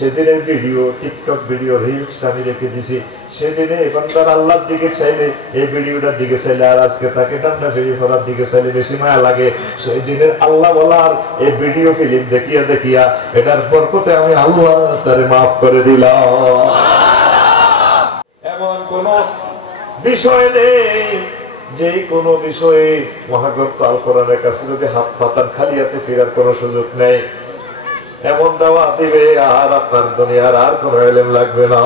সেদিনের video, TikTok video, reels আমি রেখে দিছি। সেদিনে এখানকার আল্লাহর দিকে চাইলে, এই ভিডিওটার দিকে চাইলে, আর আজকে তাকে ডান্ডা ফেরি করার দিকে চাইলে বেশি মায়া লাগে। সেই দিনের আল্লাহ বলার এই ভিডিও ফিল্ম দেখিয়া দেখিয়া এটার বরকতে আমি আল্লাহ তারে মাফ করে দিলাম। এমন কোন বিষয় নেই, যে কোনো বিষয়ে মহাগ্রন্থ আল কোরআনের কাছে যদি হাত পাতান, খালি হাতে ফেরার কোনো সুযোগ নেই। এমন দাওয়া দিবে আর আপনার দুনিয়ার আর কোন ইলম লাগবে না।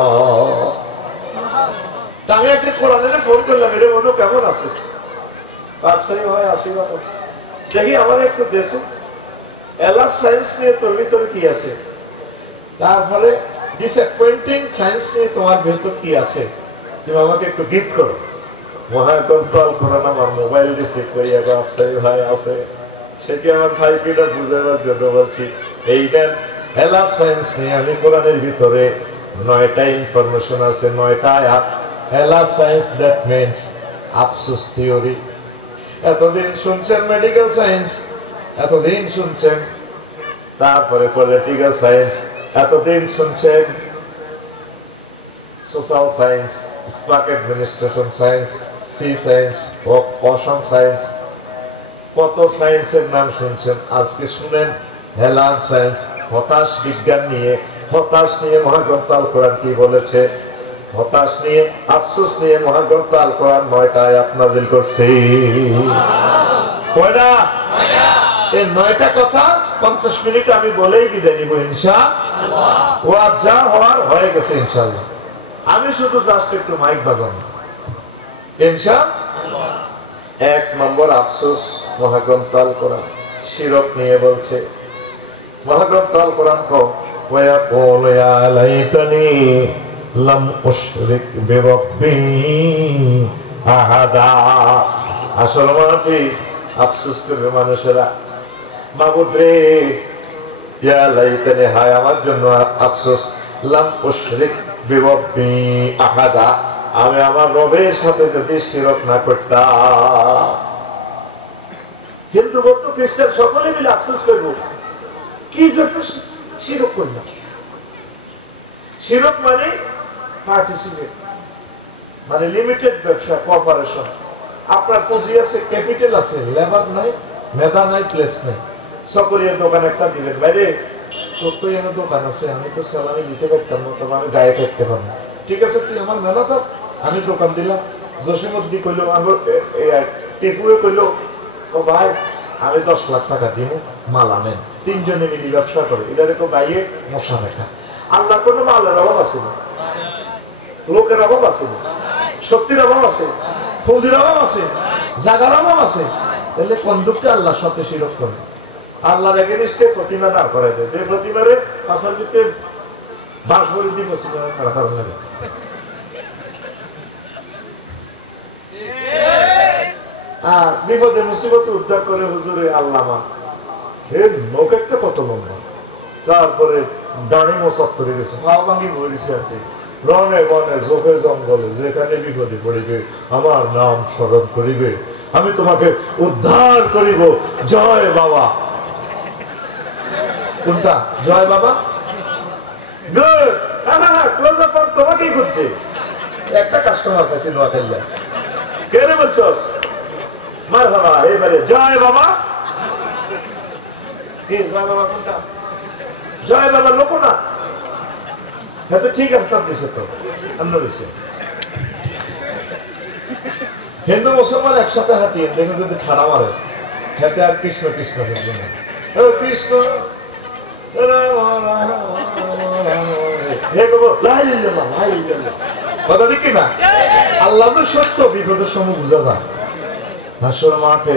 আমি একদিন কোরআনে ফোন করলাম, এটা বললো কেমন আছিস, বাদশাহী হয় আশীর্বাদ, দেখি আমার একটু দেশে এলা সায়েন্স নিয়ে তোর ভিতরে কি আছে, তারপরে ডিসঅ্যাপয়েন্টিং সায়েন্স নিয়ে তোমার ভেতর কি আছে, তুমি আমাকে একটু গিফট করো। মহাগ্রন্থ আল কোরআন আমার মোবাইল রিসিভ করিয়া বাদশাহী ভাই আছে, সেটি আমার ভাইকে বুঝাবার জন্য বলছি। এই দেন এলা সায়েন্স নিয়ে আমি কোরআনের ভিতরে 9টা ইনফরমেশন আছে, 9টা আয়াত। এলা সায়েন্স দ্যাট মিন্স আফসোস থিওরি। এতদিন শুনছেন মেডিকেল সায়েন্স, এতদিন শুনছেন, তারপরে পলিটিক্যাল সায়েন্স, এতদিন শুনছেন সোশ্যাল সায়েন্স, স্পাক administration science, sea science, ocean science, কত সায়েন্সের নাম শুনছেন। আজকে শুনেন হেলান সায়েন্স, হতাশ বিজ্ঞান নিয়ে। হতাশ নিয়ে মহাগ্রন্থ আল কোরআন কি বলেছে, হতাশ নিয়ে, আফসোস নিয়ে মহাগ্রন্থ আল কোরআন 9টা আয়াত নাযিল করছে। কয়টা? এই 9টা কথা 50 মিনিট আমি বলেই বিদায় নিব ইনশাআল্লাহ। ওয়া যা হওয়ার হয়ে গেছে ইনশাআল্লাহ। আমি শুধু জাস্ট একটু মাইক বাজাবো ইনশাআল্লাহ। 1 নম্বর আফসোস মহাগ্রন্থ আল কোরআন শিরক নিয়ে বলছে। মহাগ্রন্থ আল কোরআন কো ওয়া কুল ইয়া লাইতানি লাম উশরিক বিরাব্বি আহাদা। আসল মাটি আফসোস করবে মানুষেরা, মাবুদ রে, ইয়া লাইতানি, হায় আমার জন্য আফসোস, লাম উশরিক বিরাব্বি আহাদা, আমি আমার রবের সাথে যদি শিরক না করতাম। হিন্দু বৌদ্ধ খ্রিস্টান সকলে মিলে আফসোস করবো, কি জন্য শিরক করলাম। শিরক মানে পার্টিসিপেট, মানে লিমিটেড ব্যবসা, কোঅপারেশন। আপনার পুঁজি আছে, ক্যাপিটাল আছে, লেবার নাই, মেধা নাই, প্লেস নাই। সকলের দোকান একটা দিবেন, বাইরে তোর তো এনে দোকান আছে, আমি তো স্যালারি দিতে পারতাম না, তবে আমি গায়ে কাটতে পারবো। ঠিক আছে, তুই আমার ম্যানেজার, আমি দোকান দিলাম। জসিমুদ্দি কইল, আমার টিপুয়ে কইল, ও ভাই আমি 10 লাখ টাকা দিব, মাল আনেন। 3 জনে মিলি ব্যবসা করে, এটারে তো গাইয়ে মশা দেখা। আল্লাহ কোনো মালের অভাব আছে না, লোকের অভাব আছে না, শক্তির অভাব আছে, ফৌজির অভাব আছে, জাগার অভাব আছে। তাহলে কন্দুককে আল্লাহর সাথে শিরক করে, আল্লাহর এগেইনস্টে প্রতিমা দাঁড় করাই দেয়। যে প্রতিমারে পাশার ভিতরে বাঁশ ভরি দিব কারণ লাগে। আর বিপদে মুসিবতে উদ্ধার করে হুজুরে আল্লামা, এর নখ একটা কত লম্বা, তারপরে দাঁড়ি মোসাত্তরে গেছে, পা ভাঙি ভরিছে আছে, রনে বনে জোফে জঙ্গলে যেখানে বিপদে পড়িবে আমার নাম স্মরণ করিবে, আমি তোমাকে উদ্ধার করিব, জয় বাবা। কোনটা জয় বাবা? গুড, ক্লোজ আপ তোমাকেই করছে। একটা কাস্টমার কাছে দোয়া খেললে, কে রে বলছস? মারহাবা, এবারে জয় বাবা। কি জয় বাবা কোনটা? জয় বাবা লোকনাথ। হ্যাঁ তো ঠিক আনসার দিছে তো, অন্য দিছে। হিন্দু মুসলমান একসাথে হাঁটিয়ে দেখে যদি ছাড়া মারে, হাতে আর কৃষ্ণ কৃষ্ণ বলবে না, কৃষ্ণ কথা ঠিক না? আল্লাহ তো সত্য, বিপদের সময় বুঝা যায়। হাসর মাঠে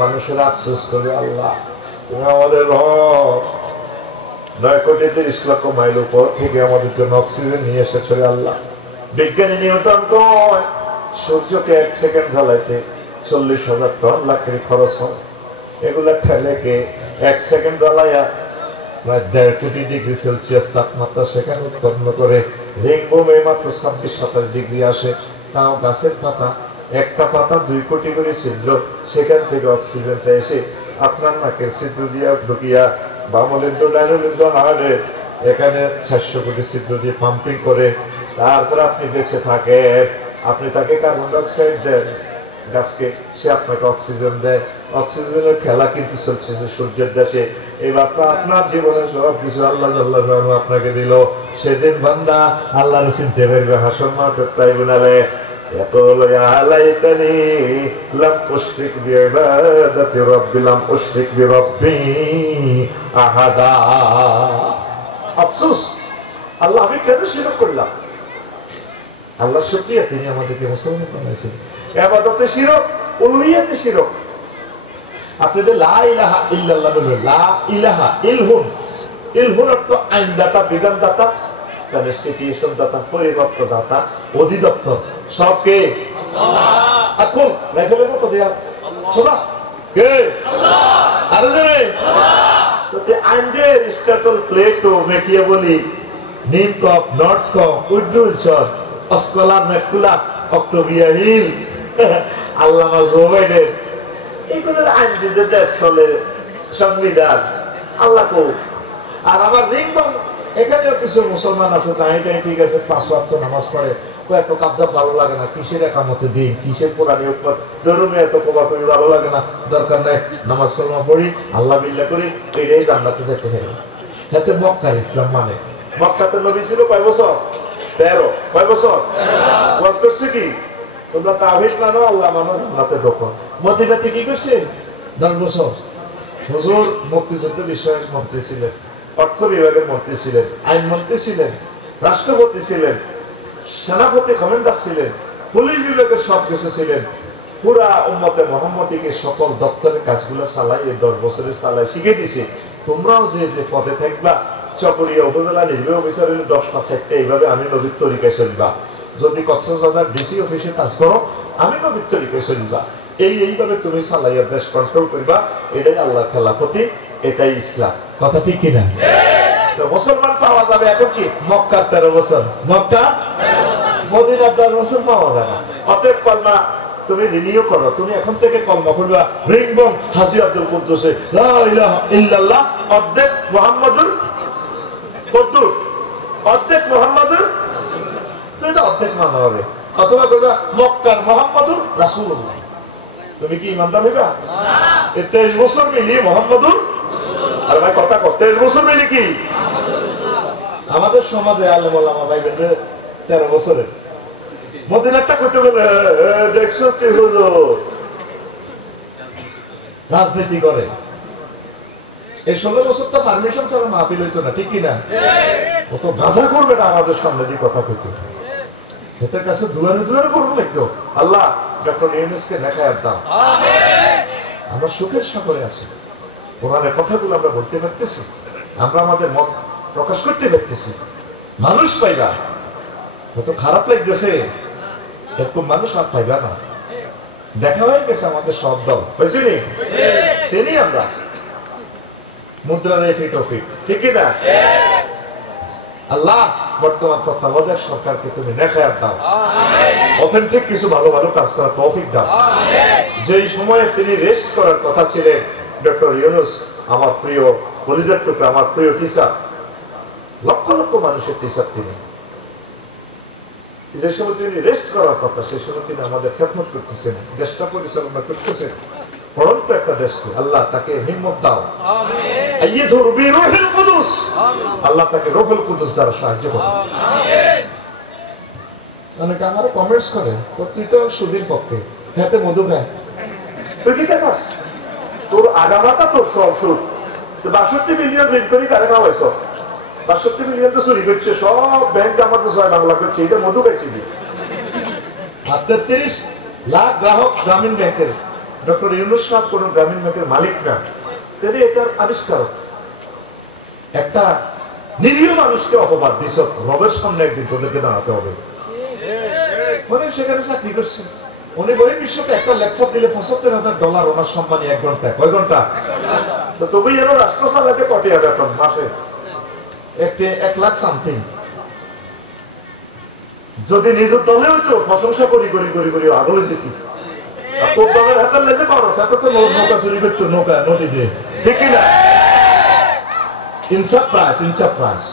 মানুষের আফসোস করে, আল্লাহ তুমি আমাদের রব, 9 কোটি 30 লক্ষ মাইল উপর থেকে আমাদের জন্য অক্সিজেন নিয়ে এসেছে আল্লাহ। বিজ্ঞানী নিউটন কয় সূর্যকে 1 সেকেন্ড জ্বালাইতে 40,000 টন লাকড়ি খরচ হয়। এগুলা ঠেলেকে 1 সেকেন্ড জ্বালাইয়া প্রায় 1.5 কোটি ডিগ্রি সেলসিয়াস তাপমাত্রা সেখানে উৎপন্ন করে। রিংবোমে মাত্র 26-27 ডিগ্রি আসে, তাও গাছের পাতা, একটা পাতা 2 কোটি করে ছিদ্র, সেখান থেকে অক্সিজেনটা এসে আপনার নাকের ছিদ্র দিয়া ঢুকিয়া বামলিন্দ ডাইনলিন্দ হাড়ে এখানে 600 কোটি ছিদ্র দিয়ে পাম্পিং করে তারপরে আপনি বেঁচে থাকেন। আপনি তাকে কার্বন ডাইঅক্সাইড দেন গাছকে, সে আপনাকে অক্সিজেন দেয়। অক্সিজেনের খেলা কিন্তু চলছে সূর্যের দেশে। এবার তো আপনার জীবনে সব কিছু আল্লাহ আপনাকে দিল। সেদিন বান্দা আল্লাহর চিনতে পারবে হাসর মাঠের ট্রাইব্যুনালে। يقول يا ليتني لم أشرك بعبادة ربي لم أشرك بربي أحدا। আফসোস, আল্লাহ আমি কেন শিরক করলাম? আল্লাহ শুকরিয়া, তিনি আমাদেরকে মুসলমান বানাইছেন। ইবাদতে শিরক, উলুহিয়াতে শিরক। আপনি যে লা ইলাহা ইল্লাল্লাহ বলবেন, লা ইলাহা ইলহুন, ইলহুন অর্থ আইনদাতা, বিধানদাতা, কনস্টিটিউশন দাতা, পরিবর্তন দাতা, অধিদপ্তর, সবকে আল্লাহ। এখন রাইফেলের মতো দেয়া শোনা কে? আল্লাহ। আরে রে তো আইন যে স্ট্যাটল প্লেটো মেকিয়ে বলি নিম কপ নটস কপ উডুল শট অস্কলার ম্যাকুলাস অক্টোবিয়া হিল আল্লামা জোবাইডেন, এইগুলো আইন দিতে দেশ চলে, সংবিধান আল্লাহ কো। আর আমার রিংবং এখানেও কিছু মুসলমান আছে, তাই ঠিক আছে 5 ওয়াক্ত নামাজ পড়ে, এত কাবজা ভালো লাগে না, কিসের একামতে দিন, কিসের কোরআন ধর্মে এত কবাকবি ভালো লাগে না, দরকার নাই, নামাজ কালমা পড়ি, আল্লাহ বিল্লাহ করি, এটাই জান্নাতে যেতে হবে। হাতে মক্কার ইসলাম মানে। মক্কাতে নবী ছিল কয় বছর? 13। কয় বছর? ওয়াজ করছে কি তোমরা তাওহীদ মানো, আল্লাহ মানো, জান্নাতে ঢোকো। মদিনাতে কি করছে? 10 বছর। হুজুর মুক্তিযুদ্ধ বিষয়ক মন্ত্রী ছিলেন, অর্থ বিভাগের মন্ত্রী ছিলেন, আইন মন্ত্রী ছিলেন, রাষ্ট্রপতি ছিলেন, সেনাপতি কমান্ডার ছিলেন, পুলিশ বিভাগের সবকিছু ছিলেন। পুরা উম্মতে মুহাম্মদীকে সকল দপ্তরের কাজগুলো চালাই এই 10 বছরের চালাই শিখে দিছে। তোমরাও যে যে পদে থাকবা, চকরিয়া উপজেলা নির্বাহী অফিসার হলে 10টা 7টা এইভাবে আমি নবীর তরিকায় চলবা। যদি কক্সবাজার ডিসি অফিসে কাজ করো, আমি নবীর তরিকায় চলবা। এইভাবে তুমি চালাইয়া দেশ কন্ট্রোল করবা। এটাই আল্লাহ খেলাফতি, এটাই ইসলাম। কথা ঠিক কিনা? মুসলমান পাওয়া যাবে এখন কি? মক্কার 13 বছর, মক্কা মদিনার 10 বছর পাওয়া যাবে। অতএব কলমা তুমি রিনিউ করো। তুমি এখন থেকে কলমা পড়বা রিংবং হাজী আব্দুল কুদ্দুসে লা ইলাহা ইল্লাল্লাহ অর্ধেক মুহাম্মাদুর কদ্দুর অর্ধেক মুহাম্মাদুর, তুমি তো অর্ধেক মানা হবে। অথবা কইবা মক্কার মুহাম্মাদুর রাসূলুল্লাহ। তুমি কি ইমানদার হইবা? না। 23 বছর মিলিয়ে মুহাম্মাদুর রাসূলুল্লাহ। আর ভাই কথা কত 23 বছর মিলি কি? আমাদের সমাজে আলেম ওলামা ভাইদের 13 বছরের মদিনাটা কইতে বলে দেখছো কি হুজুর রাজনীতি করে। এই 16 বছর তো পারমিশন ছাড়া মাহফিল হইতো না, ঠিক কি না? ও তো গাজা করবে না আমাদের সামনে দিয়ে কথা কইতে। এটার কাছে দুয়ারে দুয়ারে করবো লাগতো। আল্লাহ ডক্টর ইউনূসকে নেখায়াত দাও। আমিন। আমরা সুখের সাগরে আছি, কোরআনের কথাগুলো আমরা বলতে পারতেছি, আমরা আমাদের মত প্রকাশ করতে পারতেছি। মানুষ পাইবা কত খারাপ লাগতেছে, এরকম মানুষ আর পাইবা না। দেখা হয়ে গেছে আমাদের সব দল, বুঝলি চিনি আমরা মুদ্রার এফিট অফিট, ঠিক না? আল্লাহ বর্তমান তত্ত্বাবধায়ক সরকারকে তুমি নেখায়াত দাও, অথেন্টিক কিছু ভালো ভালো কাজ করার তৌফিক দাও। যেই সময়ে তিনি রেস্ট করার কথা ছিলেন, ডক্টর ইউনূস আমার প্রিয় কলিজার টুকরা, আমার প্রিয় টিচার, লক্ষ লক্ষ মানুষের টিচার তিনি। যে সময় তিনি রেস্ট করার কথা, সেই সময় তিনি আমাদের খেদমত করতেছেন, দেশটা পরিচালনা করতেছেন, পড়ন্ত একটা দেশকে। আল্লাহ তাকে হিম্মত দাও, আল্লাহ তাকে রুহুল কুদুস দ্বারা সাহায্য করো। অনেকে আমার কমেন্টস করে, তুই তো সুদীর পক্ষে, হাতে মধু খায়, তুই কি দেখাস? তোর আগামাতা তোর সব সুদ। 62 মিলিয়ন ঋণ করি কারে খাওয়াইছ? 62 মিলিয়ন তো চুরি করছে, সব ব্যাংক আমাদের 6 বাংলা করছে, এটা মধু খাইছিলি। 30 লাখ গ্রাহক গ্রামীণ ব্যাংকের। ডক্টর ইউনূস সাহেব কোন গ্রামীণ ব্যাংকের মালিক না, তিনি এটার আবিষ্কারক। একটা নিরীহ মানুষকে অপবাদ দিছ, রবের সামনে একদিন তোদেরকে দাঁড়াতে হবে। মানে সেখানে চাকরি করছে উনি, বহির্বিশ্বকে একটা লেকচার দিলে $75,000 ওনার সম্মানী 1 ঘন্টায়। কয় ঘন্টা? তো তবুই এর রাষ্ট্র চালাতে কটে হবে এখন মাসে 1 লাখ সামথিং। যদি নিজের দলে হইতো প্রশংসা করি করি করি করি আগলে যেতি। আর তোর দলের হাতের লেজে পারো সাথে তো নৌকা চুরি করতো, নৌকা নদী দিয়ে, ঠিক না? ইনসাফ প্রাইস, ইনসাফ প্রাইস।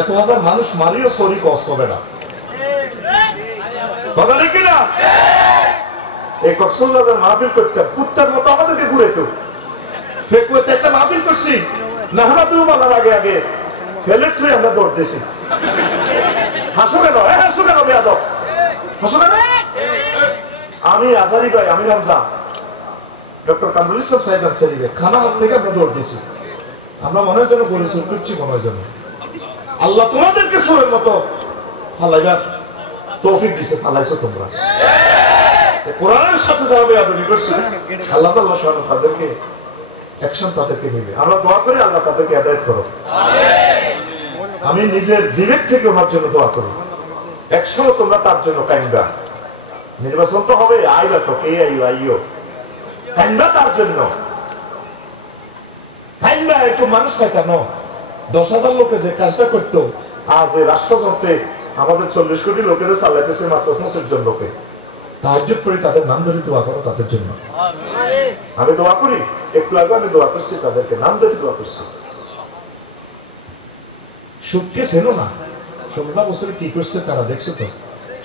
এত হাজার মানুষ মারিও সরি কষ্ট হবে না, কথা লিখি না? এই কক্সবাজার মাহফিল করতাম, কুত্তার মতো আমাদেরকে ঘুরে কেউ ফেকুয়াতে একটা মাহফিল করছি, নাহমাদু বলার আগে আগে ফেলে তুই আমরা দৌড়তেছি। হাসো কেন, হাসো কেন বেয়াদব, হাসো কেন? আমি আজারি ভাই, আমি জানতাম ডক্টর কামরুল ইসলাম সাহেব আনসারিবে খানা হাত থেকে আমরা দৌড়তেছি। আমরা মনে হয় যেন পরিশ্রম করছি, মনে হয় যেন আল্লাহ তোমাদেরকে সোরের মতো ফালাইবার তৌফিক দিছে, ফালাইছো তোমরা। কোরআনের সাথে যারা বেয়াদবি করছে আল্লাহ তাআলা সুবহানাহু তাদেরকে অ্যাকশন তাদেরকে নিবে। আমরা দোয়া করি আল্লাহ তাদেরকে হেদায়েত করো। আমি নিজের বিবেক থেকে ওনার জন্য দোয়া করি, একসময় তোমরা তার জন্য কাইন্দা, নির্বাচন তো হবে, আইবা তো কে আইও কাইন্দা তার জন্য, কাইন্দা একটু মানুষ খাইতানো। 10,000 লোকে যে কাজটা করতো, আজ এই রাষ্ট্রযন্ত্রে আমাদের 40 কোটি লোকের চালাইতেছে মাত্র 25 জন লোকে। তাহাজ্জুদ পড়ি তাদের নাম ধরে দোয়া করো তাদের জন্য। আমি দোয়া করি, একটু আগে আমি দোয়া করছি, তাদেরকে নাম ধরে দোয়া করছি। সুখকে চেনো না, 16 বছরে কি করছে তারা দেখছো তো?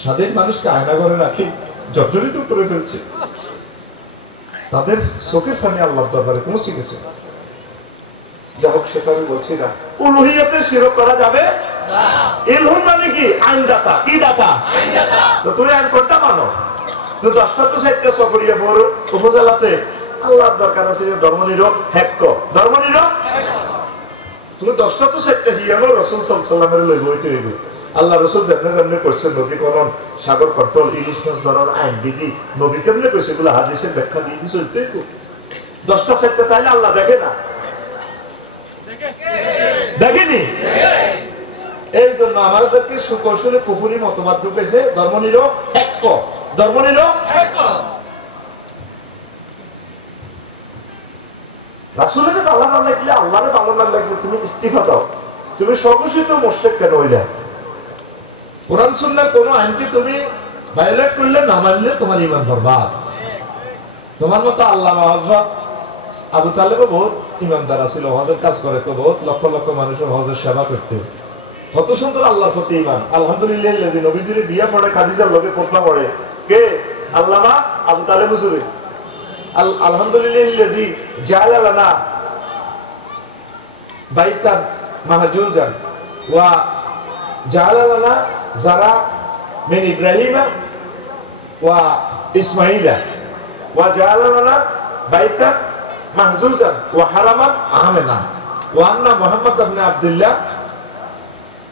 স্বাধীন মানুষকে আয়না ঘরে রাখি জর্জরিত করে ফেলছে, তাদের চোখের সামনে আল্লাহর দরবারে পৌঁছে গেছে। যাই হোক, সেটা আমি বলছি না। উলুহিয়াতে শিরক করা যাবে না। ইলহুম মানে কি? আইনদাতা। কি দাতা? আইনদাতা। তো তুমি আইন কোনটা মানো? তো 10টা তো 60টা সকরিয়া বড় উপজেলাতে আল্লাহর দরকার আছে যে ধর্মনিরোধ হ্যাক্ক, ধর্মনিরোধ তুমি 10টা তো 60টা হিয়ানো রাসূল সাল্লাল্লাহু আলাইহি ওয়াসাল্লামের লই হইতে হইবে। আল্লাহ রাসূল যেমনে করছেন নদী খনন, সাগর কট্টল, ইলিশ মাছ ধরার আইন বিধি, নবী কেমনে কইছে এগুলো হাদিসের ব্যাখ্যা দিয়ে দিছে। 10টা 60টা তাইলে আল্লাহ দেখে না? দেখেনি? এই জন্য আমাদেরকে সুকৌশলে কুফরি মতবাদ ঢুকেছে, ধর্মনিরপেক্ষ, ধর্মনিরপেক্ষ। রাসূলের ভালো না লাগলে, আল্লাহর ভালো না লাগলে তুমি ইস্তিফা দাও। তুমি সর্বস্বীত মুশরিক কেন হইলে? কোরআন সুন্নাহর কোন আইনকে তুমি ভায়োলেট করলে, না মানলে তোমার ঈমান বরবাদ। তোমার মতো আল্লামা হযরত আবু তালেবও বহুত ইমানদার ছিল, হজের কাজ করে তো বহুত লক্ষ লক্ষ মানুষের হজের সেবা করতে। কত সুন্দর আল্লাহর প্রতি ঈমান। আলহামদুলিল্লাহ, নবীজির বিয়া পড়ে খাদিজার লোকে ফতনা পড়ে কে? আল্লামা আবু তালেব হুজুরে। আলহামদুলিল্লাহ জাআলা লানা বাইতান মাহজুজান ওয়া জাআলা লানা যারা মিন ইব্রাহিমা ওয়া ইসমাঈলা ওয়া জাআলা লানা বাইতান মাহজুজান ওয়া হারামান আমিনা ওয়া আন্না মুহাম্মদ ইবনে আব্দুল্লাহ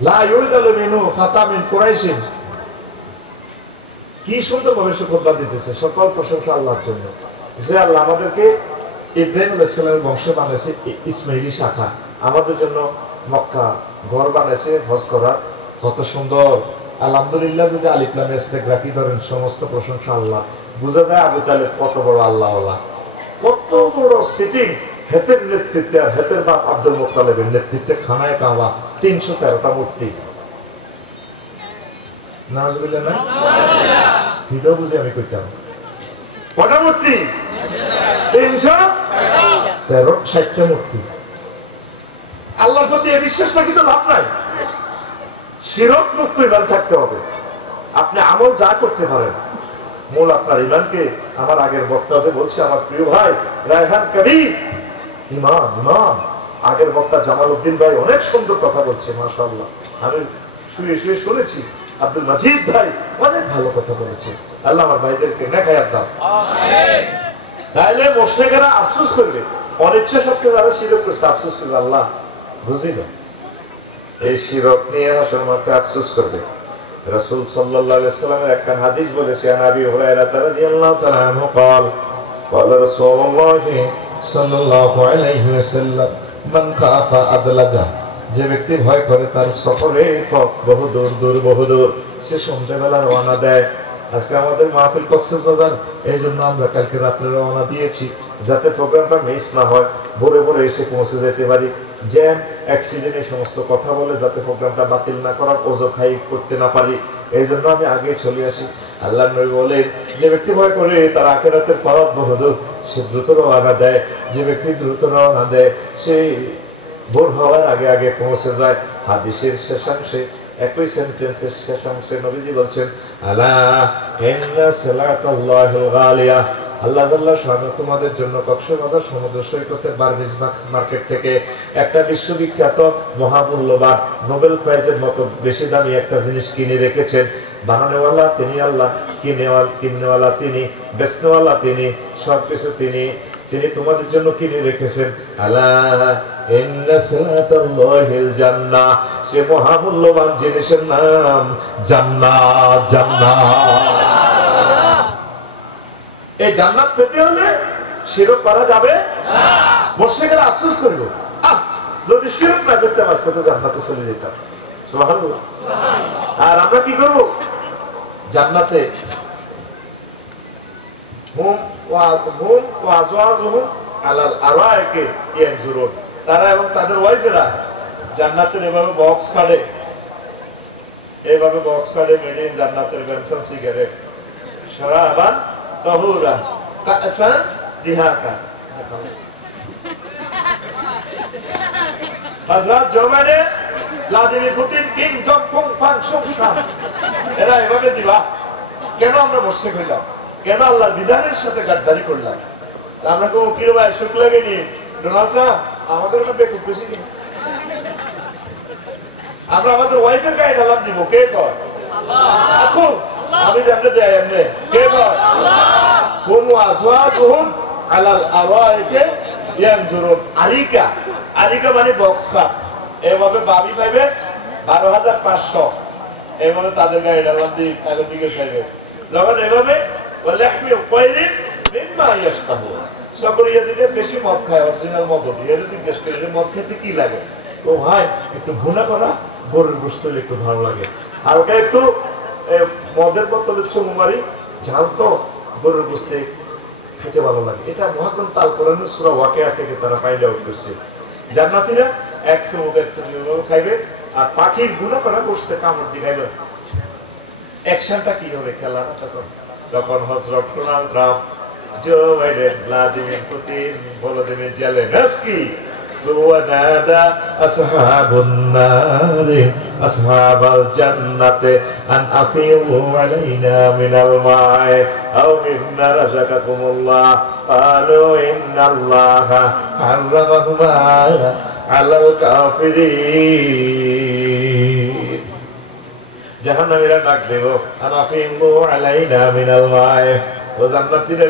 লা ইউদালু মিনহু ফাতা মিন কুরাইশ। কি সুন্দর ভাবে খুতবা দিতেছে। সকল প্রশংসা আল্লাহর জন্য, যে আল্লাহ আমাদেরকে ইব্রাহিম আলাইহিস সালামের বংশ বানাইছে, ইসমাইলি শাখা, আমাদের জন্য মক্কা ঘর বানাইছে হজ করার। কত সুন্দর। আলহামদুলিল্লাহ। যদি আলিফ লাম ইস্তেগরাকি ধরেন, সমস্ত প্রশংসা আল্লাহ। বুঝা যায় আবু তালেব কত বড় আল্লাহ ওয়ালা, কত বড় সিটিং। হেতের নেতৃত্বে, আর হেতের বাপ আব্দুল মুত্তালিবের নেতৃত্বে খানায় কাবা 313টা মূর্তি। নাউজুবিল্লাহ না? ভিডিও বুঝে আমি কইতাম কটা মূর্তি? 360টা মূর্তি। আল্লাহর প্রতি এই বিশ্বাস রাখি তো লাভ নাই। শিরক মুক্ত ঈমান থাকতে হবে। আপনি আমল যা করতে পারেন, মূল আপনার ঈমানকে। আমার আগের বক্তা যে বলছে, আমার প্রিয় ভাই রায়হান কবির, ঈমান ঈমান। আগের বক্তা জামাল উদ্দিন ভাই অনেক সুন্দর কথা বলছে, মাশাআল্লাহ। আমি শুয়ে শুয়ে শুনেছি। আব্দুল মাজিদ ভাই অনেক ভালো কথা বলেছে। আল্লাহ আমার ভাইদেরকে নেখায়াত দাও। আমিন। তাইলে মুশরিকেরা আফসোস করবে, অনিচ্ছা সত্ত্বেও যারা শিরক করছে আফসোস করবে, আল্লাহ বুঝি না এই শিরক নিয়ে আসার মাত্র আফসোস করবে। রাসূল সাল্লাল্লাহু আলাইহি ওয়াসাল্লামের একটা হাদিস বলেছে, আবি হুরায়রা রাদিয়াল্লাহু তাআলা আনহু قال قال رسول الله সাল্লাল্লাহু আলাইহি ওয়াসাল্লাম মান খাফা আদলাজা, যে ব্যক্তি ভয় করে তার সফরে পথ বহু দূর দূর বহু দূর, সে সন্ধ্যাবেলা রওনা দেয়। আজকে আমাদের মাহফিল কক্সবাজার, এই জন্য আমরা কালকে রাত্রে রওনা দিয়েছি, যাতে প্রোগ্রামটা মিস না হয়, ভোরে ভোরে এসে পৌঁছে যেতে পারি। জ্যাম অ্যাক্সিডেন্ট এই সমস্ত কথা বলে যাতে প্রোগ্রামটা বাতিল না করার ওজোখাই করতে না পারি, এই জন্য আমি আগে চলে আসি। আল্লাহর নবী বলেন, যে ব্যক্তি ভয় করে তার আখিরাতের পথ বহু দূর, সে দ্রুত রওনা দেয়। যে ব্যক্তি দ্রুত রওনা দেয়, সে ভোর হওয়ার আগে আগে পৌঁছে যায়। হাদিসের শেষাংশে একই সেন্টেন্সের শেষাংশে নবীজি বলছেন আলা ইন্না সালাতাল্লাহিল গালিয়া, আল্লাহ তোমাদের জন্য কক্সবাজার সমুদ্র সৈকতের বার্মিজ মার্কেট থেকে একটা বিশ্ববিখ্যাত মহামূল্যবান নোবেল প্রাইজের মতো বেশি দামি একটা জিনিস কিনে রেখেছেন। বানানোওয়ালা তিনি আল্লাহ, কিনেওয়ালা তিনি, বেচনেওয়ালা তিনি, সবকিছু তিনি তোমাদের জন্য কিনে রেখেছেন। আলা ইন্না সালাতাল্লাহিল জান্নাহ, সে মহামূল্যবান জিনিসের নাম জান্নাত। এই জান্নাত পেতে হলে শিরক করা যাবে না। মুশরিকরা আফসোস করবে, যদি শিরক না করতে আজকে তো জান্নাতে চলে যেতাম। সুবহানাল্লাহ। আর আমরা কি করব? জান্নাতে তারা এবং তাদের ওয়াইফেরা জান্নাতের এভাবে বক্স কাটে, মেড ইন জান্নাতের বেনসন সিগারেট, শরাবান তাহুরা, কাসান দিহাকা। হযরত জো বাইডেন, ভ্লাদিমির পুতিন, কিং জং ফং ফাং সুং শাম, এরা এভাবে দিবা। কেন আমরা মুশরিক হইলাম? কেন আল্লাহর বিধানের সাথে গাদ্দারি করলাম? আমরা কোন কিরো ভাই সুখ লাগেনি ডোনাল্ড ট্রাম্প আমাদের না বেকুব খুশি নি? আমরা আমাদের ওয়াইফের গায়ে ঢালান দিব, কে কর? আল্লাহ। আমি জানতে যাই এমনি, কে কর? আল্লাহ। হুম ওয়াজওয়াজুহুম আলাল আরাইকে ইয়ানজুরুন। আরিকা মানে বক্স কাট, এভাবে বাবি পাইবে 12,500, এভাবে তাদের গায়ে ঢালান দিই তাদের দিকে সাইবে। যখন এভাবে ওয়ালাহমি কয়রিন মিম্মা ইয়াশতাহু, সকরিয়া দিলে বেশি মদ খায়, অরিজিনাল মদ দিয়ে জিজ্ঞেস করে মদ খেতে কি লাগে? তো ভাই একটু ভুনা করা গরুর গোশত একটু ভালো লাগে, আর ওটা একটু মদের বোতলে চুমু মারি ঝাঁজ তো গরুর গোশত খেতে ভালো লাগে। এটা মহাগ্রন্থ আল কোরআনের সূরা ওয়াকিয়া থেকে তারা ফাইন্ড আউট করছে। জান্নাতীরা এক চুমুক খাইবে, আর পাখির ভুনা করা গোশতে কামড় দিয়ে খাইবে। অ্যাকশনটা কি হবে? খেলা না তখন হযরত Donald Trump, Joe Biden, Vladimir Putin, Volodymyr Zelensky, ওয়ানাদা আসহাবুন নারি আসহাবাল জান্নাতে আন আফিউ আলাইনা মিনাল মাই আও মিম্মা রাযাকাকুমুল্লাহ ক্বালু ইন্নাল্লাহা হারামাহুমা আলাল কাফিরিন। জাহান্নামীরা ডাক দেব, আনাফিউ আলাইনা মিনাল মাই, ও জান্নাতীরা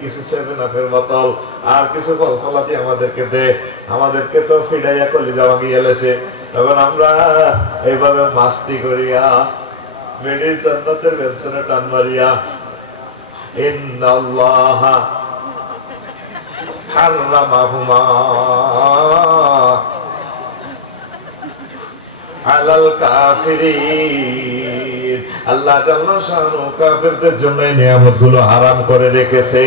কিছু সেভেন আপের বোতল আর কিছু কলকলাতি আমাদেরকে দে, আমাদেরকে তো ফিডাইয়া কলিজা ভাঙিয়ে এলেছে। তখন আমরা এইভাবে মাস্তি করিয়া মেডি জান্নাতের ব্যবসাটা টান মারিয়া ইন্নাল্লাহা হারামাহুমা আলাল কাফিরিন, আল্লাহ জাল্লা শানু কাফিরদের জন্য এই নিয়ামতগুলো হারাম করে রেখেছে।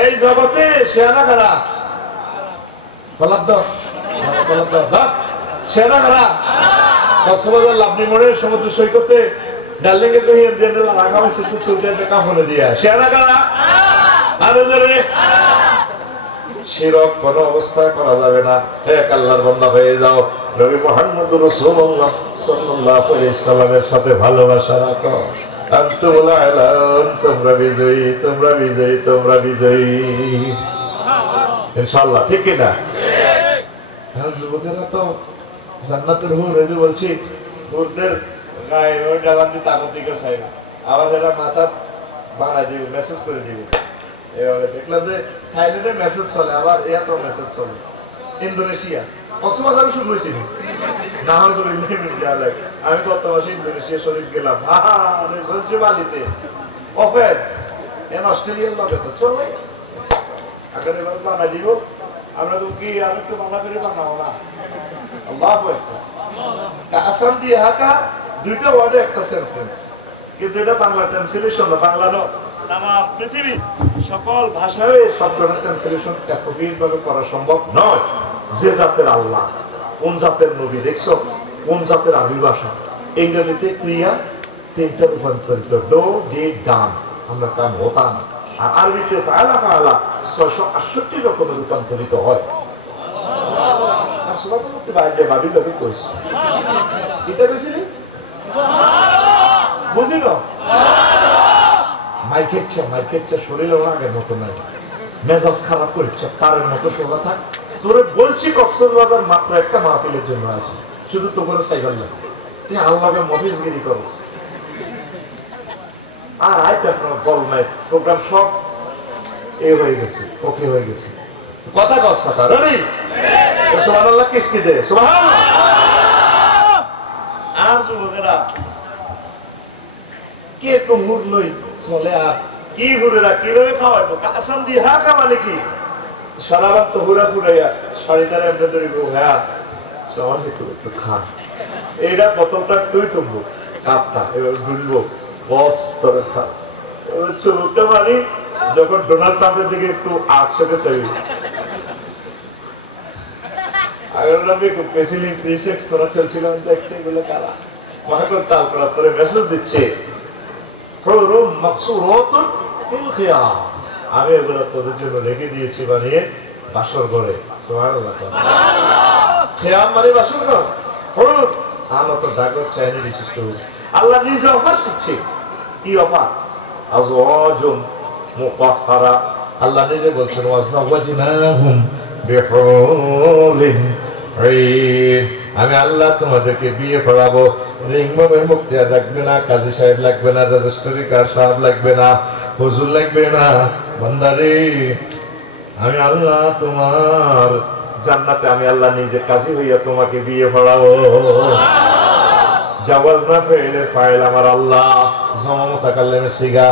এই জগতে সেনা খারা সেনা খারা কক্সবাজার লাবনি মোড়ে সমুদ্র সৈকতে ডার্লিং এর কহিয়ে জেনারেল আগামী সেতু চলতে কাফনে দিয়া সেনা খারা। আরো জোরে শিরক কোন অবস্থায় করা যাবে না। এক আল্লাহর বান্দা হয়ে যাও, নবী মুহাম্মদ রাসূলুল্লাহ সাল্লাল্লাহু আলাইহি সাল্লামের সাথে ভালোবাসা রাখো। আনতুল আলাম, তোমরা বিজয়ী, তোমরা বিজয়ী, তোমরা বিজয়ী ইনশাআল্লাহ। ঠিক কি না? হ্যাঁ, যুবকেরা তো জান্নাতের হুর, এই যে বলছি হুরদের গায়ে ওই ডালান দিয়ে তাদের দিকে চাই না, আবার এরা মাথা বানায় দিবে, মেসেজ করে দিবে। এভাবে দেখলাম যে থাইল্যান্ডে মেসেজ চলে, আবার এত মেসেজ চলে। ইন্দোনেশিয়া কক্সবাজারে শুরু হয়েছিল না, আমি গত মাসে ইন্দোনেশিয়া শরীফ গেলাম, বালিতে অফের অস্ট্রেলিয়ার লগে তো চলে আগে এবার বানা দিব। আমরা তো কি আর একটু বাংলা করে বানাবো না? আল্লাহু আকবার। আসাম দিয়ে হাকা দুইটা ওয়ার্ডে একটা সেন্টেন্স, কিন্তু এটা বাংলা ট্রান্সলেশন না, বাংলা নয়। তামা পৃথিবীর সকল ভাষায় শব্দটা ট্রান্সলেশন ভাবে করা সম্ভব নয়। যে জাতের আল্লাহ, কোন জাতের নবী দেখছো, কোন জাতের আরবি ভাষা, ইংরেজিতে ক্রিয়া তিনটা রূপান্তরিত, ডো ডিড ডান, আমরা কাম হতাম। আর আরবিতে ফাআলা ফাআলা 668 রকমের রূপান্তরিত হয়। সুবহানাল্লাহ তুই বাইরে ভাবি ভাবি কইস কিটা বেশিলি বুঝি না মাইকেচ্ছা শরীরে আগের মতো নাই মেজাজ খারাপ করেছে তারের মতো সোজা থাক তোরে বলছি কক্সবাজার মাত্র একটা মাহফিলের জন্য আছে শুধু তো করে সাইকেল লাগে তুই আল্লাহকে মফিজগিরি করস আর আইতে আপনার বল নাই প্রোগ্রাম সব এ হয়ে গেছে ওকে হয়ে গেছে কথা কষ্ট রেডি সুবহানাল্লাহ কিস্তি দে সুবহানাল্লাহ আর যুবকেরা কে তো মুর লই চলে আর কি হুরেরা কিভাবে খাওয়াইবো কাসান দি হ্যাঁ কামালে কি সারারাত তো হুরা ফুরাইয়া শাড়িটারে এমনি ধরিব হ্যাঁ সবাই একটু খা এইটা বোতলটা তুই টুকবো কাপটা এবার ঢুলবো বস তোর খা চুলটা মারি যখন ডোনাল্ড ট্রাম্পের দিকে একটু একসাথে চাইবি আগের আমি পেসিলি প্রিসেক্স তোরা চলছিল দেখছে এগুলো কারা মনে করতে আপনারা তোরে মেসেজ দিচ্ছে আমি এগুলো তোদের জন্য রেখে দিয়েছি বানিয়ে বাসর ঘরে খেয়াম মানে বাসর ঘর হলুদ আমরা তো ডাকর চাইনি বিশিষ্ট আল্লাহ নিজে অফার দিচ্ছে কি অফার আজওয়াজুম মুতাহহারা আল্লাহ নিজে বলছেন ওয়াজাওয়াজনাহুম বিহুরিন আইন আমি আল্লাহ তোমাদেরকে বিয়ে পড়াবো রিংমের মুক্তিয়ার লাগবে না কাজী সাহেব লাগবে না রেজিস্ট্রি কার সাহেব লাগবে না হুজুর লাগবে না বান্দারে আমি আল্লাহ তোমার জান্নাতে আমি আল্লাহ নিজে কাজী হইয়া তোমাকে বিয়ে পড়াবো জাওয়াজ না ফেলে ফাইল আমার আল্লাহ জমামতা করলেন সিগা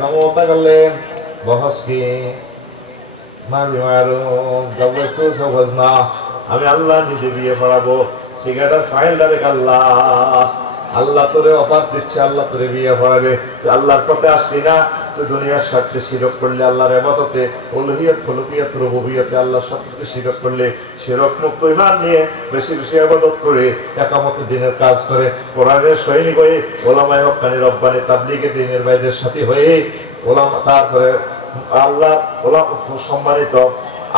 জমামতা করলেন বহস কি মাঝে মারো জাওয়াজ তো জাওয়াজ না আমি আল্লাহ নিজে বিয়ে পড়াবো সিগারেটার ফাইল ডাইরেক্ট আল্লাহ তোরে অফার দিচ্ছে আল্লাহ তোরে বিয়ে পড়াবে আল্লাহর পথে আসলি না তুই দুনিয়ার স্বার্থে শিরক করলে আল্লাহর ইবাদতে উলুহিয়ত ফুলুহিয়ত রুবুবিয়তে আল্লাহর স্বার্থে শিরক করলে শিরক মুক্ত ঈমান নিয়ে বেশি বেশি ইবাদত করে একামতে দিনের কাজ করে কোরআনের সৈনিক হয়ে ওলামায়ে হক্কানি রব্বানি তাবলীগে দ্বীনের ভাইদের সাথে হয়ে ওলামা তারপরে আল্লাহ সম্মানিত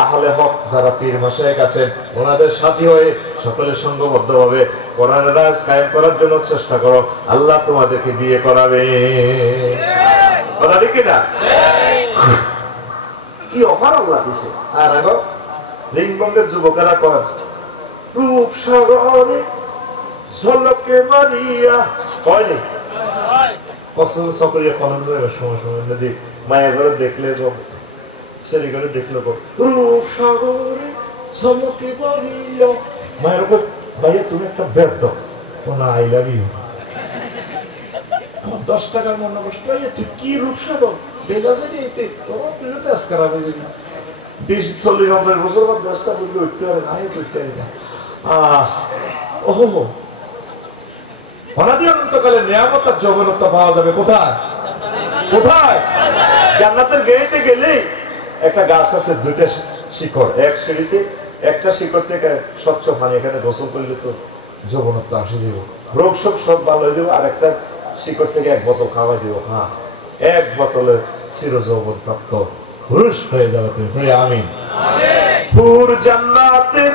আহলে হক যারা পীর মাশায়েখ আছেন ওনাদের সাথী হয়ে সকলে সংঘবদ্ধভাবে কোরআনের রাজ কায়েম করার জন্য চেষ্টা করো আল্লাহ তোমাদেরকে বিয়ে করাবে কথা ঠিক না কি অফার আল্লাহ দিছে আর আগো লিঙ্গবঙ্গের যুবকেরা কর রূপ সাগরে ঝলকে মারিয়া কয়নি কক্সবাজার সকরিয়া কলেজের সময় সময় নদী মায়া ঘরে দেখলে সেরি করে দেখলো রূপ সাগরে ঝলকে মারিয়া মায়ের উপর ভাইয়া তুমি একটা বেদ দাও না আই লাভ ইউ 10 টাকার মনে বসলো তুই কি রূপ সাগর বেলাসে নিতে তোর তুই তো আজকারা হয়ে যাবি 20-40 বছর পর 10টা বুঝলে উঠতে পারে না উঠতে পারে না ওহো অনাদি অনন্তকালে নিয়ামত আর জগন্নাথ পাওয়া যাবে কোথায় কোথায় জান্নাতের গেটে গেলে একটা গাছ আছে দুইটা শিকড় এক সিঁড়িতে একটা শিকড় থেকে স্বচ্ছ পানি এখানে গোসল করলে তো যৌবনত্ব আসে যাব রোগ শোক সব ভালো হয়ে যাবে আর একটা শিকড় থেকে এক বোতল খাওয়া দিব হ্যাঁ এক বোতলের চির যৌবন প্রাপ্ত পুরুষ হয়ে যাবে তুমি আমিন পুর জান্নাতের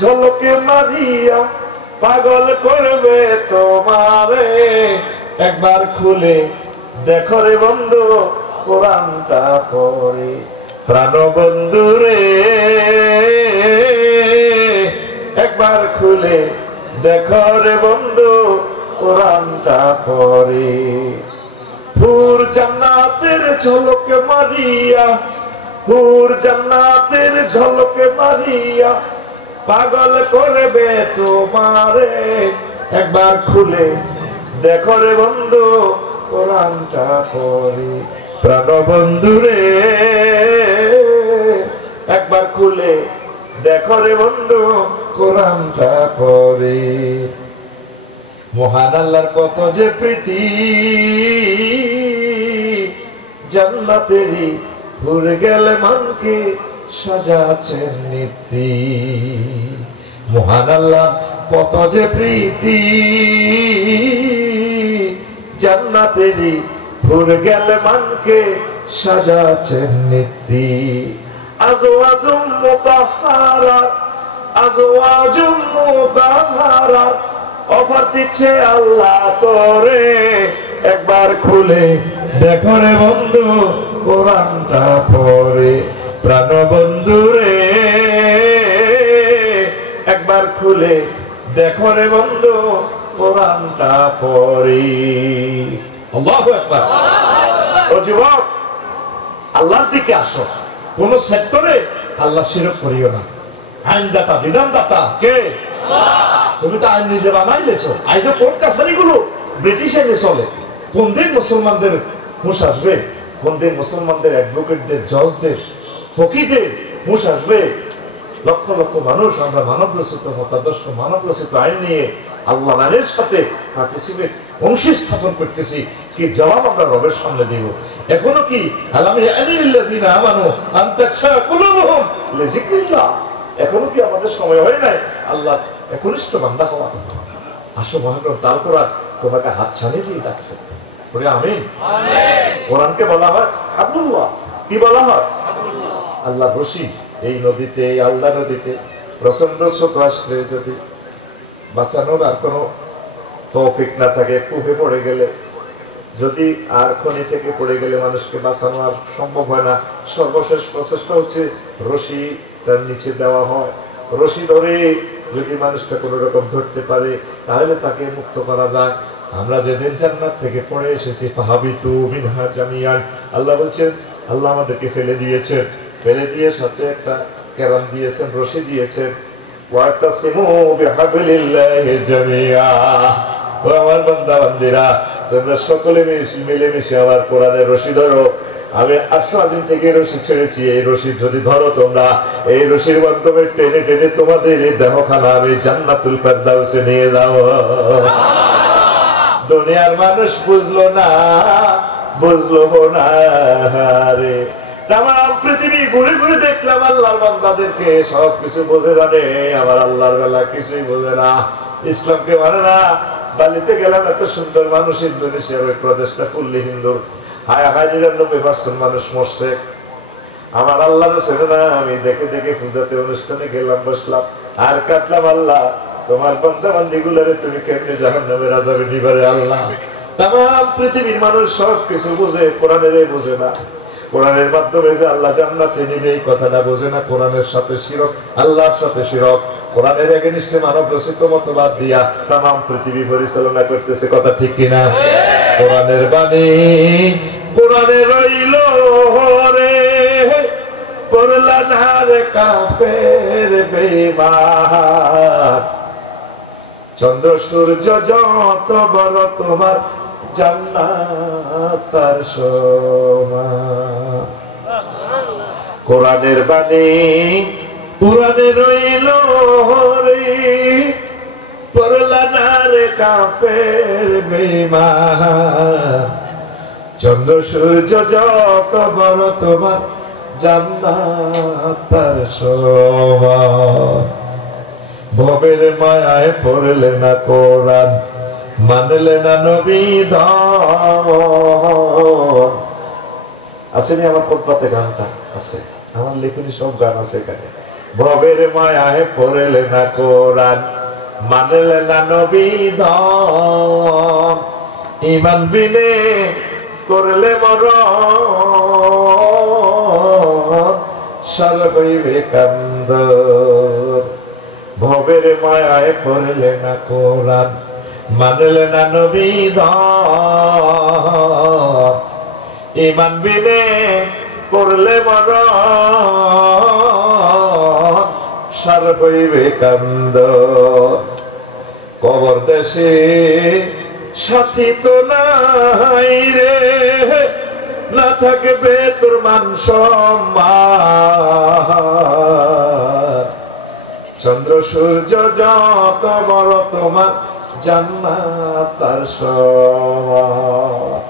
ঝলকে মারিয়া পাগল করবে তোমারে একবার খুলে দেখো রে বন্ধু কোরআনটা পড়ে প্রাণ বন্ধু রে একবার খুলে দেখো রে বন্ধু কোরআনটা পড়ে হুর জান্নাতের ঝলকে মারিয়া হুর জান্নাতের ঝলকে মারিয়া পাগল করবে তোমারে একবার খুলে দেখো রে বন্ধু কোরআনটা পড়ে প্রাণ বন্ধু রে একবার খুলে দেখো রে বন্ধু কোরআনটা পড়ে মহান আল্লাহর কত যে প্রীতি জান্নাতেরই হুর গেলে মনকে সাজাচ্ছেন নীতি মহান আল্লাহ কত যে প্রীতি জান্নাতেরই হুর গেলে মনকে সাজাচ্ছেন নীতি আজওয়াজুম মুতাহহারা আজওয়াজুম মুতাহহারাত অফার দিচ্ছে আল্লাহ তোরে, একবার খুলে দেখো রে বন্ধু কোরআনটা পড়ে। প্রাণ বন্ধু রে একবার খুলে দেখো রে বন্ধু কোরআনটা পড়ে। আল্লাহু আকবার। ও যুবক, আল্লাহর দিকে আসো। কোন সেক্টরে আল্লাহ শিরক করিও না। আইনদাতা বিধানদাতা কে? তুমি তো আইন নিজে বানাইলেছো। আইজ কোর্ট কাছারি গুলো ব্রিটিশ আইনে চলে। কোন দিন মুসলমানদের হুঁশ আসবে? কোন দিন মুসলমানদের অ্যাডভোকেটদের, জজদের, ফকিদের হুঁশ আসবে? লক্ষ লক্ষ মানুষ আমরা মানব রচিত মতাদর্শ, মানব রচিত আইন নিয়ে আল্লাহ নামের সাথে পার্টিসিপেট, অংশী স্থাপন করতেছি। কি জবাব আমরা রবের সামনে দিব? এখনো কি এখনো কি আমাদের সময় হয় নাই আল্লাহ একনিষ্ঠ বান্দা হওয়া? আসো মহাগ্রহ তাল করার তোমাকে হাত ছানিয়ে দিয়ে ডাকছে। আমিন। কোরআনকে বলা হয় আব্দুল্লাহ। কি বলা হয়? আল্লাহ রশি। এই নদীতে, এই আল্লাহ নদীতে প্রচন্ড স্রোত আসলে যদি বাঁচানোর আর কোনো তৌফিক না থাকে, কুপে পড়ে গেলে, যদি আর খনি থেকে পড়ে গেলে মানুষকে বাঁচানো আর সম্ভব হয় না, সর্বশেষ প্রচেষ্টা হচ্ছে রশি তার নিচে দেওয়া হয়। রশি ধরে যদি মানুষটা কোনো রকম ধরতে পারে তাহলে তাকে মুক্ত করা যায়। আমরা যেদিন জান্নাত থেকে পড়ে এসেছি ফাহাবিতু মিনহা জামিয়ান, আল্লাহ বলছেন আল্লাহ আমাদেরকে ফেলে দিয়েছেন, ফেলে দিয়ে সাথে একটা কেরাম দিয়েছেন, রশি দিয়েছেন। ওয়াতাসিমু বিহাবলিল্লাহি জামিয়া। ও আমার বান্দা বান্দিরা, তোমরা সকলে মিলেমিশে আমার কোরআনের রশি ধরো। আমি 800 দিন থেকে রশি ছেড়েছি। এই রশি যদি ধরো তোমরা, এই রশির মাধ্যমে টেনে টেনে তোমাদের এই দেহখানা আমি জান্নাতুল ফেরদাউসে নিয়ে যাও। দুনিয়ার মানুষ বুঝলো না, বুঝলো না রে। তামাম পৃথিবী ঘুরে ঘুরে দেখলাম আল্লাহর বান্দাদেরকে, সব কিছু বোঝে জানে, আমার আল্লাহর বেলা কিছুই বোঝে না, ইসলামকে মানে না। বালিতে গেলাম, এত সুন্দর মানুষ, ইন্দোনেশিয়ার ওই প্রদেশটা ফুললি হিন্দুর, হায় হায় 99% মানুষ মরছে। আমার আল্লাহর ছেলে না, আমি দেখে দেখে পূজাতে অনুষ্ঠানে গেলাম, বসলাম আর কাটলাম, আল্লাহ তোমার বান্দা বান্দিগুলারে তুমি কেমনে জাহান্নামের আযাবে নিবারে আল্লাহ। তামাম পৃথিবীর মানুষ সব কিছু বোঝে, কোরআনের বোঝে না। কোরআনের মাধ্যমে যে আল্লাহ জান্নাতে নিবে এই কথাটা বোঝে না। কোরআনের সাথে শিরক, আল্লাহর সাথে শিরক, কোরআনের এগেইনস্টে মানব রচিত মতবাদ দিয়া তামাম পৃথিবী পরিচালনা করতেছে। কথা ঠিক কিনা? কোরআনের বাণী কোরআনে রইল রে, করলা না রে কাফের বেঈমান। চন্দ্র সূর্য যত বড় তোমার জান্নাত তার সমান। কোরআনের বাণী কোরআনে রইল রে, করলা না রে কাফের বেঈমান। চন্দ্র সূর্য যত বড় তোমার জান্নাত তার সমান। ভবের মায়ায় পড়লে না কোরআন, মানলে না নবী ধন। আসেনি আমার কোটপাতে গানটা আছে, আমার লেখনী সব গান আছে এখানে। ভবের মায়ায় পড়লে না কোরআন, মানলে না নবী ধন। ঈমান বিনে করলে মরণ, সার হইবে কান্দর। ভবের মায়ায় পড়লে না কোরআন, মানলে না নবী ধন। ঈমান বিনে করলে মরণ, সার হইবে কান্দর। কবর দেশে সাথী তো নাই রে, না থাকবে তোর মান সম্মান। চন্দ্র সূর্য যত বড় তোমার জান্নাত তার সমান।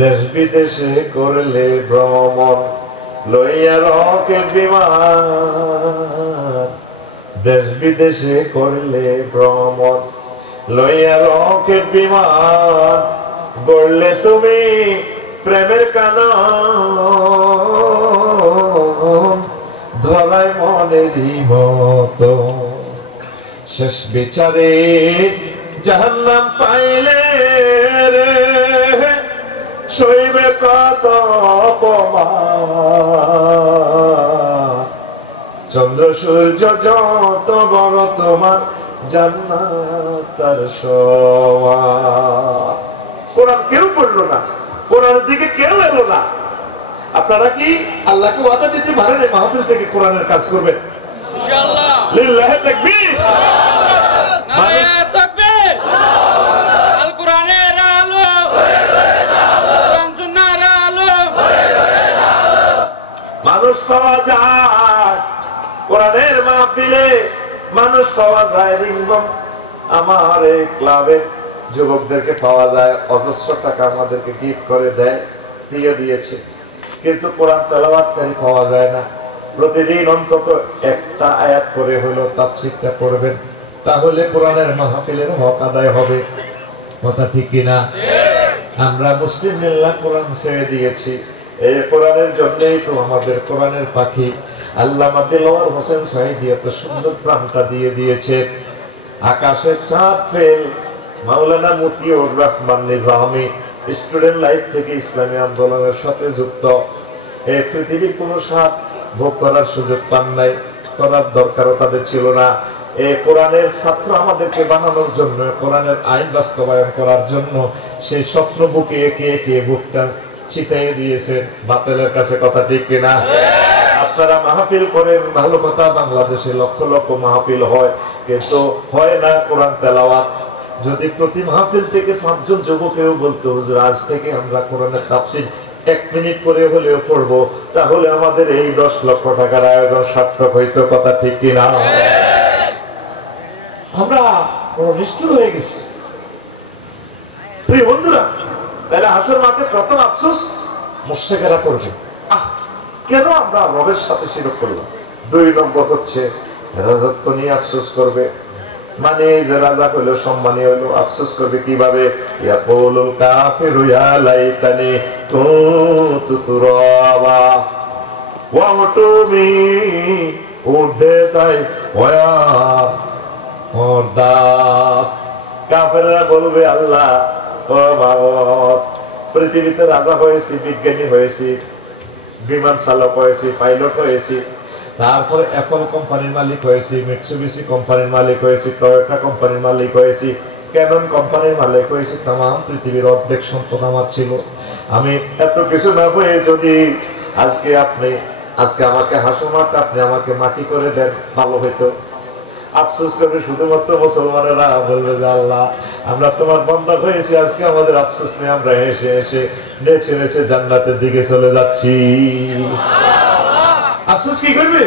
দেশ বিদেশে করলে ভ্রমণ, লইয়া রকেট বিমান। দেশ বিদেশে করলে ভ্রমণ, লইয়া রকেট বিমান। গড়লে তুমি প্রেমের কানন, ধরায় মনেরই মতো শেষ বিচারে জাহান্নাম পাইলে রে সইবে কত অপমান চন্দ্র সূর্য যত বড় তোমার জান্নাত তার সমান। কোরআন কেউ পড়লো না, কোরআনের দিকে কেউ এলো না। আপনারা কি আল্লাহকে ওয়াদা দিতে পারেন এই মাহফিল থেকে কোরআনের কাজ করবেন? ইনশাআল্লাহ। লিল্লাহি তাকবীর, নারে তাকবীর। আল কোরআনের আলো, কোরআন সুন্নাহর আলো, মানুষ পাওয়া যায় কোরআনের মাহফিলে, মানুষ পাওয়া যায় রিংবম। আমার এই ক্লাবের যুবকদেরকে পাওয়া যায়, অজস্র টাকা আমাদেরকে গিফট করে দেয়, দিয়ে দিয়েছে, কিন্তু কোরআন তেলাওয়াতকারী পাওয়া যায় না। প্রতিদিন অন্তত একটা আয়াত করে হলো তাফসীরটা করবেন, তাহলে কোরআনের মাহফিলের হক আদায় হবে। কথা ঠিক কিনা? আমরা মুসলিম মিল্লাত কোরআন ছেড়ে দিয়েছি, এই কোরআনের জন্যই তো আমাদের কোরআনের পাখি আল্লামা দেলোয়ার হোসেন সাঈদী এত সুন্দর প্রাণটা দিয়ে দিয়েছে। আকাশের চাঁদ ফেল মাওলানা মতিউর রহমান নিজামী স্টুডেন্ট লাইফ থেকে ইসলামী আন্দোলনের সাথে যুক্ত। এই পৃথিবীর কোনো স্বাদ ভোগ করার সুযোগ পান নাই, করার দরকারও তাদের ছিল না। এই কোরআনের ছাত্র আমাদেরকে বানানোর জন্য, কোরআনের আইন বাস্তবায়ন করার জন্য সেই স্বপ্ন বুকে একে একে বুকটা ছিটিয়ে দিয়েছেন বাতিলের কাছে। কথা ঠিক কিনা? আপনারা মাহফিল করেন, ভালো কথা, বাংলাদেশে লক্ষ লক্ষ মাহফিল হয়, কিন্তু হয় না কোরআন তেলাওয়াত। যদি প্রতি মাহফিল থেকে 5 জন যুবকেও বলতো হুজুর আজ থেকে আমরা কোরআনের তাফসীর 1 মিনিট করে হলেও পড়বো, তাহলে আমাদের এই 10 লক্ষ টাকার আয়োজন সার্থক হইতো। কথা ঠিক কিনা? আমরা নিষ্ঠুর হয়ে গেছি প্রিয় বন্ধুরা। তাহলে হাসর মাঠে প্রথম আফসোস মুশরিকেরা করবে, কেন আমরা রবের সাথে শিরক করলাম। 2 নম্বর হচ্ছে রাজত্ব নিয়ে আফসোস করবে, মানে যে রাজা হইলো সম্মানী হইলো, আফসোস করবে কিভাবে? ইয়াকুলুল কাফিরু ইয়া লাইতানি কুনতু তুরাবা ওয়া উতুমি উর্দে তাই ওয়া মুরদাস। কাফেররা বলবে আল্লাহ ও ভাগবত, পৃথিবীতে রাজা হয়েছি, বিজ্ঞানী হয়েছি, বিমান চালক হয়েছি, পাইলট হয়েছি, তারপরে অ্যাপল কোম্পানির মালিক হয়েছি, মিৎসুবিশি কোম্পানির মালিক হয়েছি, টয়োটা কোম্পানির মালিক হয়েছি, ক্যানন কোম্পানির মালিক হয়েছি, তাম পৃথিবীর অর্ধেক সম্পদ আমার ছিল। আমি এত কিছু না হয়ে যদি আজকে আমাকে হাসুমাটা আপনি আমাকে মাটি করে দেন, ভালো হইতো। আফসোস করবে শুধুমাত্র মুসলমানেরা, বলবে যে আল্লাহ আমরা তোমার বান্দা হয়েছি, আজকে আমাদের আফসোস নেই, আমরা হেসে হেসে নেচে নেচে জান্নাতের দিকে চলে যাচ্ছি। আফসোস কি করবে?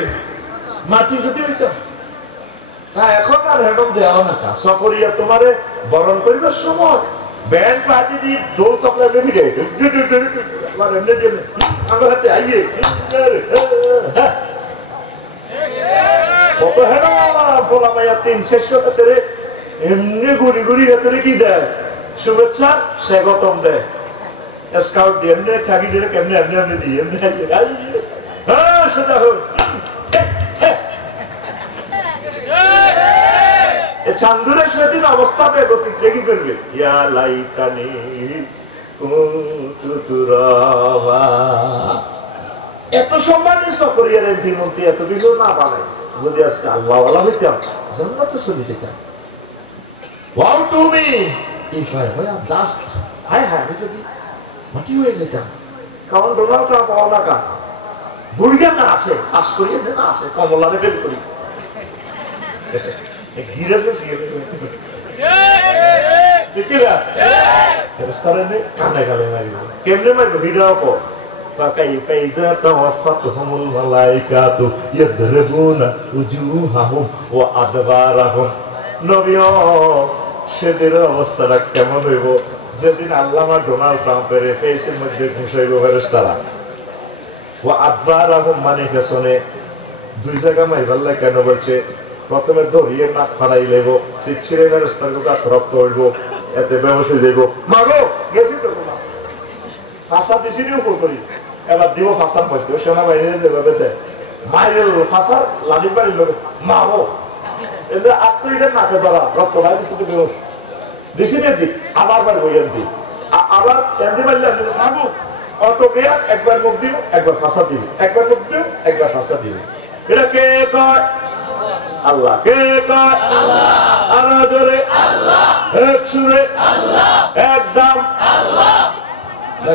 মাটি যদি হইতো। এখন আর হেডম দেওয়া না, সকরিয়া তোমারে বরণ করিবার সময় ব্যান্ড পার্টি দিয়ে দোল চপলা রেডি রে আমার এমনি দিয়ে আমার হাতে আইয়ে কত হেডা বলা মাইয়া 300 হাতে এমনি গুড়ি গুড়ি হাতে কি দেয়? শুভেচ্ছা স্বাগতম দেয়, স্কাউট দিয়ে এমনি ঠাকি দিয়ে কেমনি এমনি এমনি দিয়ে এমনি আইয়ে হ্যাঁ সেটা হোক। চান্দুরের সেদিন অবস্থা বেগতিক দেখি করবে, ইয়া লাইতানি কুনতু তুরাবা। এত সম্মানী সকরিয়ার এমপি মন্ত্রী এত কিছু না বানায়, যদি আজকে আল্লাহ ওয়ালা হইতাম জান্নাতে চলে যেতাম। Wow to me if I were just হায় হায় আমি যদি মাটি হয়ে যেতাম। কারণ ডোনাল্ড ট্রাম্প অনাকা বুর্গিয়াতে আছে, ফাঁস করিয়ে না আছে, কমলারে বের করি কেমনে মারবো? ভিডিও কর সেদিন অবস্থাটা কেমন হইব যেদিন আল্লামা ডোনাল্ড ট্রাম্পের ফেসের মধ্যে ঘুষাইব ফেরেশতারা। ও আদবার আহম মানে পেছনে 2 জায়গা মাইবাল্লা কেন বলছে? প্রথমে ধরিয়ে নাক ফাড়াই লেব, শিক্ষিরে রক্ত হইব, এতে ব্যবসায় যাইব। মাগো গেছি তো ফাঁসা দিছি উপর করি, এবার দিব ফাঁসার মধ্যে সেনাবাহিনী যেভাবে দেয় মাইল ফাসার লাঠি বাড়ির লোক মারো এদের আত্মীয়দের নাকে ধরা রক্ত ভাই বিস্কুট বেরোস দিছি নে দিক আবার বার বইয়ের দিক আবার এমনি মারলে মাগু অটো গিয়া একবার মুখ দিও একবার ফাঁসা দিবি একবার মুখ দিও একবার ফাঁসা দিবি এটা কে কয় আল্লাহ কে কয় আল্লাহ আরো জোরে আল্লাহ এক সুরে আল্লাহ একদম আল্লাহ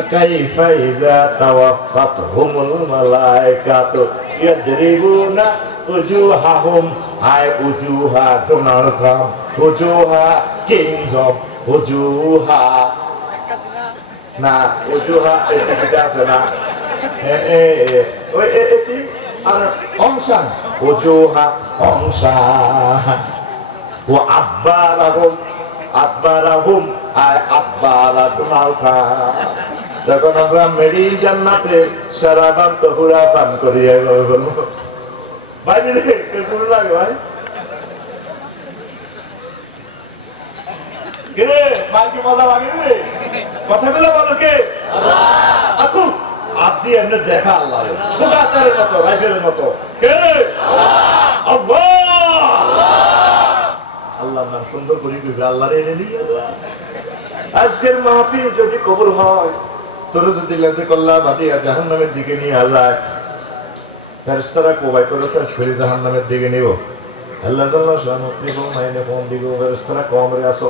কাইফা ইযা তাওয়াফাতহুমুল মালায়েকাতু ইয়াদরিবুনা উজুহাহুম আই উজুহা ডোনাল্ড ট্রাম্প উজুহা কিংস অফ উজুহা না উজুহা এটা আছে না ওই এটি আর অংশান উজুহা অংশা ওয়া আব্বারাহুম আই আব্বারা ডোনাল্ড ট্রাম্প যখন আমরা মেরি জান্নাতে সারাবান তহুরা পান করি এইভাবে বলবো বাইরে রে কেমন লাগে ভাই কে মাইকে মজা লাগে রে কথাগুলো বলো কে আল্লাহ আকু আদি এমনি দেখা আল্লাহ সুগাতারের মতো রাইফেলের মতো কে আল্লাহ আল্লাহ আল্লাহ নাম সুন্দর করে দিবে আল্লাহর এনে নিয়ে আল্লাহ আজকের মাহফিল যদি কবুল হয় তোর যদি লেজে কল্লা বাদিয়া জাহান্নামের দিকে নিয়ে আল্লাহ ফেরেশতারা কোবাই করে শেষ করে জাহান্নামের দিকে নিব আল্লাহ জাল্লাহ শানু দিব মাইনে কোন দিব ফেরেশতারা কম রে আসো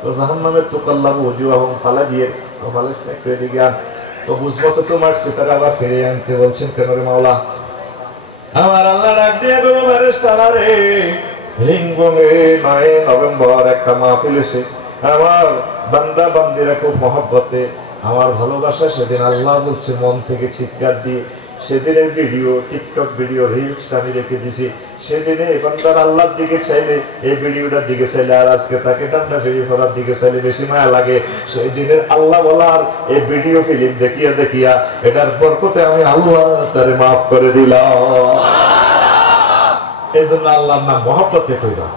তো জাহান্নামের তো কল্লাবু উজুহাহুম ফালা দিয়ে তো ফালাস না করে দিগা তো বুঝবো তো তোমার সেটারে আবার ফিরে আনতে বলছেন কেন রে মাওলা আমার আল্লাহ ডাক দিয়ে গো ফেরেশতারা রে লিঙ্গমে 9 নভেম্বর একটা মাহফিল এসে আমার বান্দা বান্দিরা খুব মহব্বতে আমার ভালোবাসা সেদিন আল্লাহ বলছে মন থেকে চিৎকার দিয়ে সেদিনের ভিডিও টিকটক ভিডিও রিলস আমি রেখে দিছি সেদিনে বান্দার আল্লাহর দিকে চাইলে এই ভিডিওটার দিকে চাইলে আর আজকে তাকে ডান্ডা ফেরি করার দিকে চাইলে বেশি মায়া লাগে সেই দিনের আল্লাহ বলার এই ভিডিও ফিল্ম দেখিয়া দেখিয়া এটার বরকতে আমি আল্লাহ তারে মাফ করে দিলাম এই জন্য আল্লাহর নাম মহব্বতে কইরা